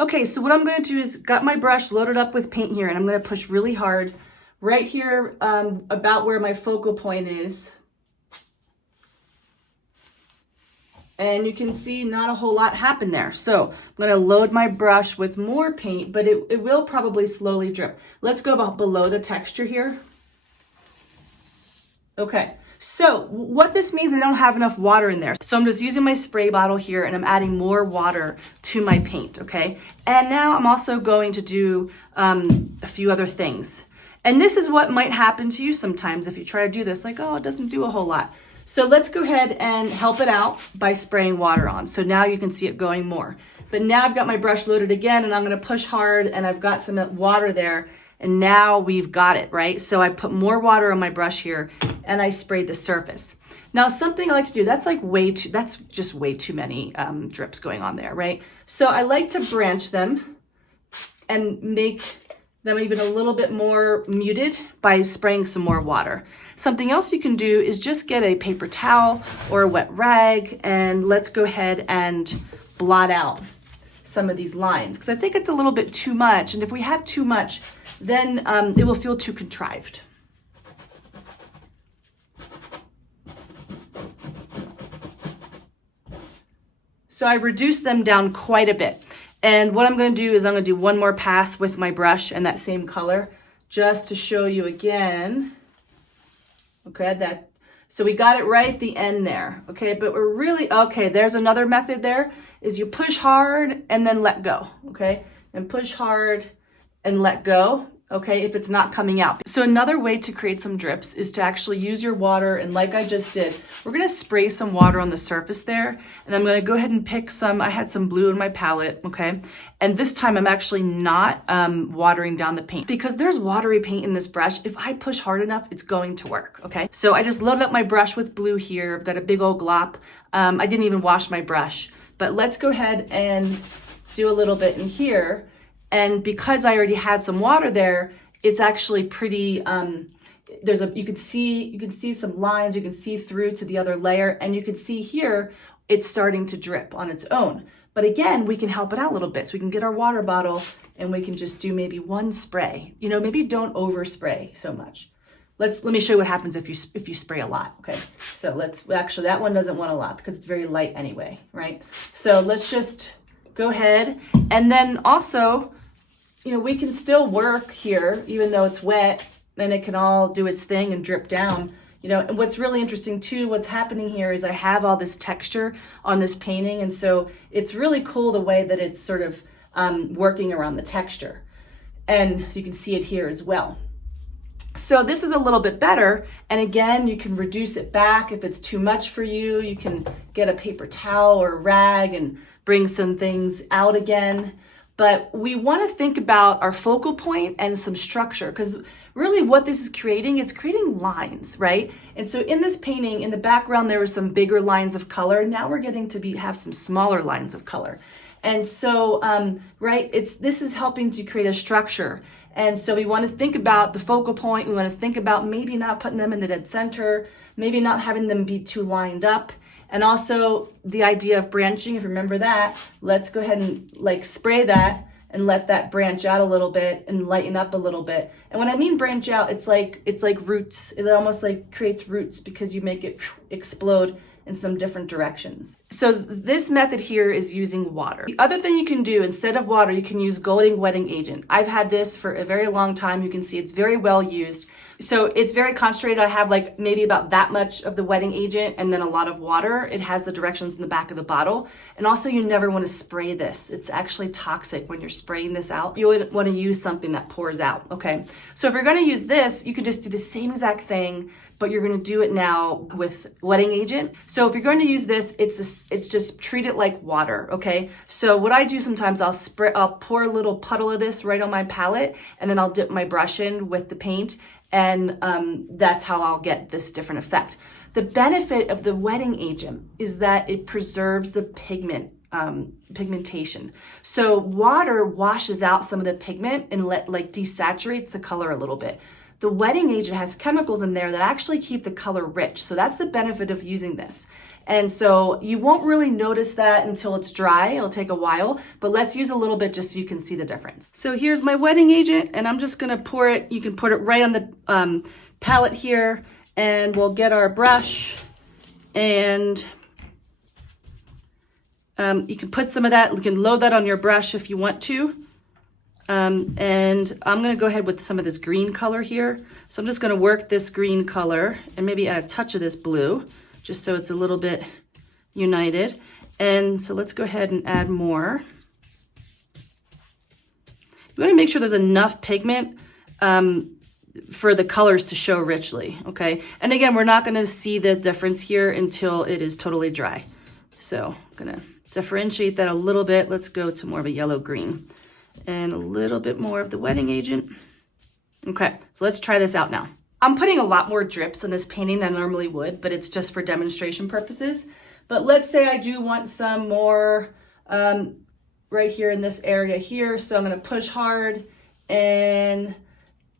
Okay, so what I'm going to do is got my brush loaded up with paint here, and I'm going to push really hard right here about where my focal point is. And you can see not a whole lot happened there. So I'm going to load my brush with more paint, but it will probably slowly drip. Let's go about below the texture here. Okay, so what this means, I don't have enough water in there. So I'm just using my spray bottle here and I'm adding more water to my paint, okay? And now I'm also going to do a few other things. And this is what might happen to you sometimes if you try to do this, like, oh, it doesn't do a whole lot. So let's go ahead and help it out by spraying water on. So now you can see it going more. But now I've got my brush loaded again and I'm gonna push hard and I've got some water there and now we've got it, right? So I put more water on my brush here and I sprayed the surface. Now something I like to do, that's just way too many drips going on there, right? So I like to branch them and make them even a little bit more muted by spraying some more water. Something else you can do is just get a paper towel or a wet rag and let's go ahead and blot out some of these lines because I think it's a little bit too much, and if we have too much then it will feel too contrived. So I reduced them down quite a bit. And what I'm going to do is I'm going to do one more pass with my brush and that same color just to show you again. Okay, so we got it right at the end there. Okay, but we're really, okay, there's another method there is you push hard and then let go. Okay, and push hard and let go. Okay, if it's not coming out. So another way to create some drips is to actually use your water, and like I just did, we're gonna spray some water on the surface there, and I'm gonna go ahead and pick some, I had some blue in my palette, okay? And this time I'm actually not watering down the paint because there's watery paint in this brush. If I push hard enough, it's going to work, okay? So I just loaded up my brush with blue here. I've got a big old glop. I didn't even wash my brush, but let's go ahead and do a little bit in here. And because I already had some water there, it's actually pretty, you can see some lines, you can see through to the other layer, and you can see here, it's starting to drip on its own. But again, we can help it out a little bit. So we can get our water bottle and we can just do maybe one spray. You know, maybe don't overspray so much. Let me show you what happens if you spray a lot, okay? So actually that one doesn't want a lot because it's very light anyway, right? So let's just go ahead. And then also, you know, we can still work here, even though it's wet, and it can all do its thing and drip down, you know. And what's really interesting too, what's happening here is I have all this texture on this painting. And so it's really cool the way that it's sort of working around the texture. And you can see it here as well. So this is a little bit better. And again, you can reduce it back if it's too much for you. You can get a paper towel or a rag and bring some things out again. But we want to think about our focal point and some structure, because really what this is creating, it's creating lines, right? And so in this painting, in the background, there were some bigger lines of color. Now we're getting to have some smaller lines of color. And so, right, this is helping to create a structure. And so we want to think about the focal point. We want to think about maybe not putting them in the dead center, maybe not having them be too lined up. And also the idea of branching, if you remember that, let's go ahead and like spray that and let that branch out a little bit and lighten up a little bit. And when I mean branch out, it's like roots. It almost like creates roots because you make it explode in some different directions. So this method here is using water. The other thing you can do, instead of water, you can use Golding wetting agent. I've had this for a very long time. You can see it's very well used. So it's very concentrated. I have like maybe about that much of the wetting agent and then a lot of water. It has the directions in the back of the bottle. And also you never want to spray this. It's actually toxic when you're spraying this out. You would want to use something that pours out, okay? So if you're going to use this, you can just do the same exact thing, but you're going to do it now with wetting agent. So if you're going to use this, it's just treat it like water, okay? So what I do sometimes, I'll pour a little puddle of this right on my palette, and then I'll dip my brush in with the paint, and that's how I'll get this different effect. The benefit of the wetting agent is that it preserves the pigmentation. So water washes out some of the pigment and desaturates the color a little bit. the wetting agent has chemicals in there that actually keep the color rich. So that's the benefit of using this. And so you won't really notice that until it's dry. It'll take a while, but let's use a little bit just so you can see the difference. So here's my wetting agent, and I'm just gonna pour it. You can put it right on the palette here, and we'll get our brush, and you can put some of that, you can load that on your brush if you want to. And I'm gonna go ahead with some of this green color here. So I'm just gonna work this green color and maybe add a touch of this blue, just so it's a little bit united. And so let's go ahead and add more. You wanna make sure there's enough pigment for the colors to show richly, okay? And again, we're not gonna see the difference here until it is totally dry. So I'm gonna differentiate that a little bit. Let's go to more of a yellow-green and a little bit more of the wetting agent. Okay, so let's try this out now. I'm putting a lot more drips on this painting than I normally would, but it's just for demonstration purposes. But let's say I do want some more right here in this area here. So I'm gonna push hard, and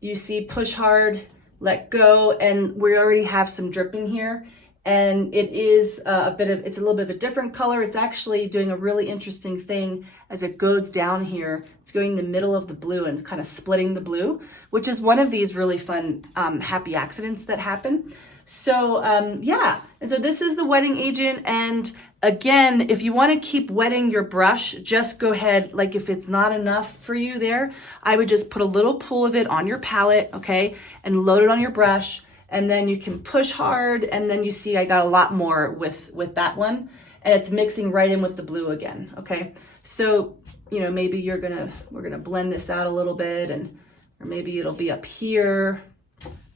you see push hard, let go, and we already have some dripping here. And it is it's a little bit of a different color. It's actually doing a really interesting thing as it goes down here. It's going in the middle of the blue and kind of splitting the blue, which is one of these really fun happy accidents that happen. So yeah, and so this is the wetting agent. And again, if you want to keep wetting your brush, just go ahead, like if it's not enough for you there, I would just put a little pool of it on your palette, okay, and load it on your brush. And then you can push hard, and then you see I got a lot more with that one, and it's mixing right in with the blue again, okay? So, you know, maybe we're gonna blend this out a little bit, or maybe it'll be up here.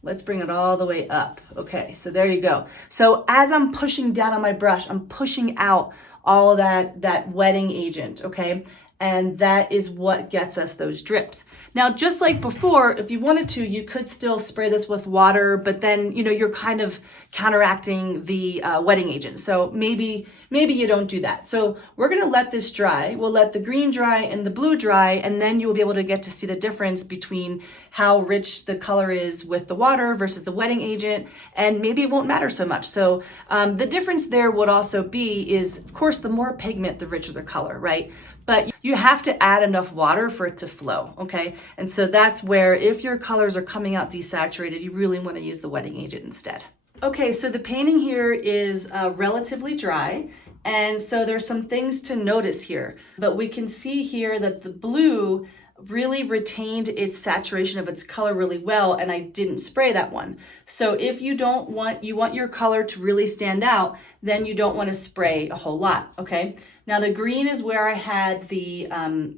Let's bring it all the way up. Okay, so there you go. So as I'm pushing down on my brush, I'm pushing out all that wetting agent, okay? And that is what gets us those drips. Now, just like before, if you wanted to, you could still spray this with water, but then, you know, you're kind of counteracting the wetting agent. So maybe you don't do that. So we're gonna let this dry. We'll let the green dry and the blue dry, and then you'll be able to get to see the difference between how rich the color is with the water versus the wetting agent, and maybe it won't matter so much. So the difference there would also be is, of course, the more pigment, the richer the color, right? But you have to add enough water for it to flow, okay? And so that's where, if your colors are coming out desaturated, you really wanna use the wetting agent instead. Okay, so the painting here is relatively dry, and so there's some things to notice here. But we can see here that the blue really retained its saturation of its color really well, and I didn't spray that one. So if you want your color to really stand out, then you don't want to spray a whole lot, okay? Now the green is where I had the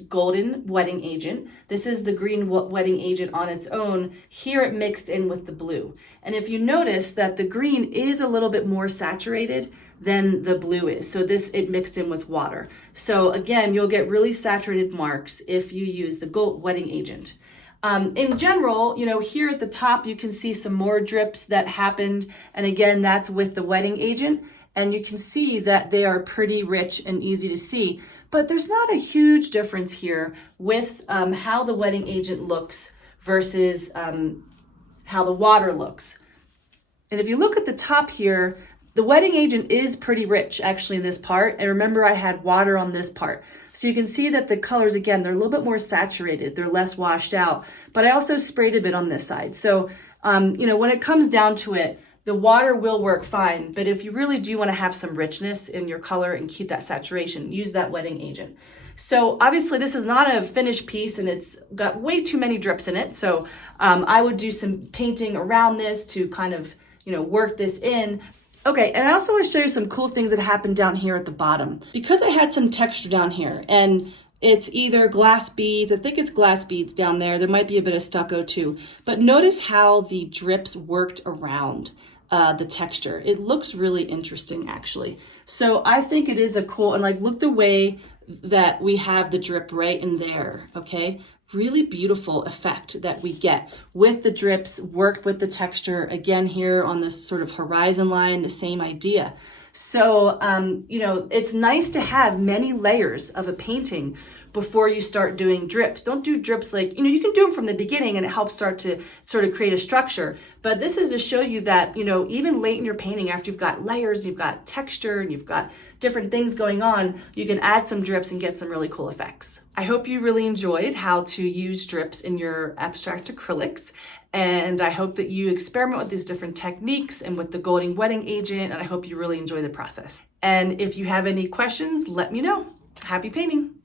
golden wetting agent. This is the green wetting agent on its own. Here it mixed in with the blue. And if you notice that the green is a little bit more saturated than the blue is. So it mixed in with water. So again, you'll get really saturated marks if you use the gold wetting agent. In general, you know, here at the top, you can see some more drips that happened. And again, that's with the wetting agent. And you can see that they are pretty rich and easy to see. But there's not a huge difference here with how the wetting agent looks versus how the water looks. And if you look at the top here, the wetting agent is pretty rich actually in this part. And remember, I had water on this part. So you can see that the colors, again, they're a little bit more saturated. They're less washed out. But I also sprayed a bit on this side. So, you know, when it comes down to it, the water will work fine. But if you really do want to have some richness in your color and keep that saturation, use that wetting agent. So obviously this is not a finished piece and it's got way too many drips in it. So I would do some painting around this to kind of, you know, work this in. Okay, and I also want to show you some cool things that happened down here at the bottom. Because I had some texture down here, and it's either glass beads, I think it's glass beads down there. There might be a bit of stucco too. But notice how the drips worked around the texture. It looks really interesting, actually. So I think it is a cool, and like, look the way that we have the drip right in there, okay? Really beautiful effect that we get with the drips, worked with the texture, again here on this sort of horizon line, the same idea. So, you know, it's nice to have many layers of a painting before you start doing drips. Don't do drips like, you know, you can do them from the beginning and it helps start to sort of create a structure. But this is to show you that, you know, even late in your painting, after you've got layers, you've got texture, and you've got different things going on, you can add some drips and get some really cool effects. I hope you really enjoyed how to use drips in your abstract acrylics. And I hope that you experiment with these different techniques and with the Golding wetting agent. And I hope you really enjoy the process. And if you have any questions, let me know. Happy painting.